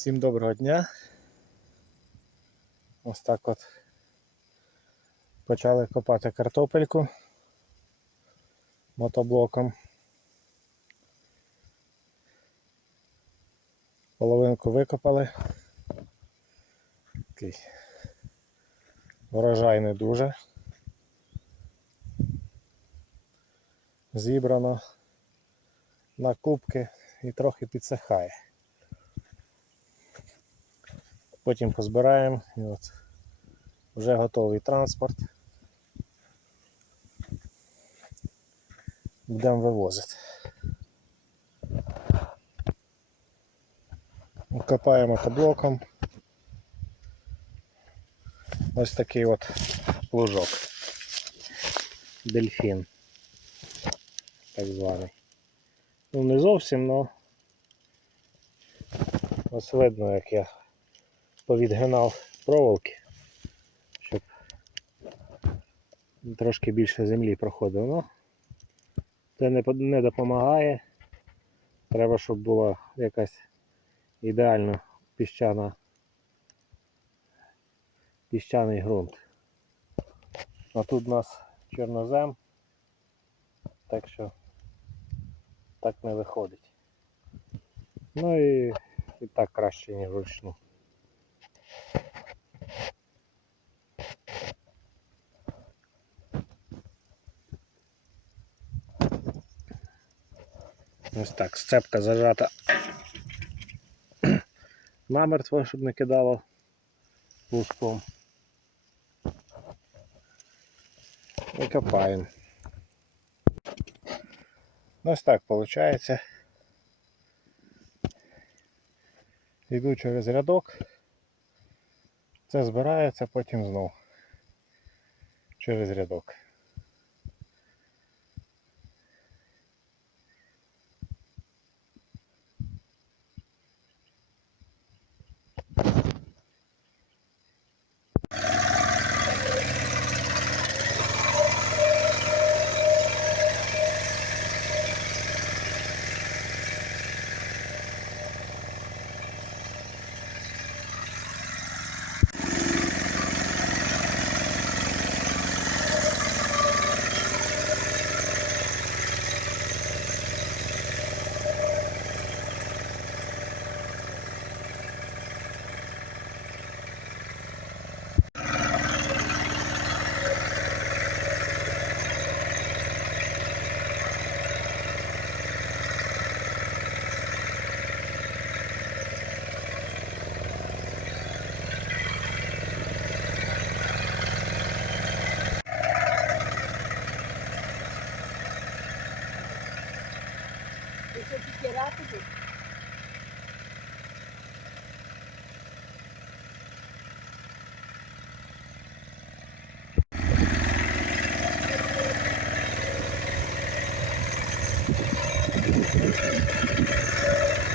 Всім доброго дня. Ось так от почали копати картопельку мотоблоком. Половинку викопали. Такий врожай не дуже. Зібрано на кубки і трохи підсихає. Потім позбираємо і от вже готовий транспорт. Будемо вивозити. Копаємо таблоком. Ось такий от лужок. Дельфін. Так званий. Ну не зовсім, але ось видно, як я повідгинав проволоки, щоб трошки більше землі проходило. Ну, це не, не допомагає. Треба, щоб була якась ідеально піщана, піщаний ґрунт. А тут у нас чорнозем, так що так не виходить. Ну і, і так краще, ніж вручну. Ось так, сцепка зажата намертво, щоб не кидало лужком. І копаємо. Ось так виходить. Йду через рядок. Це збирається, потім знов через рядок. Deixa eu te tudo. Thank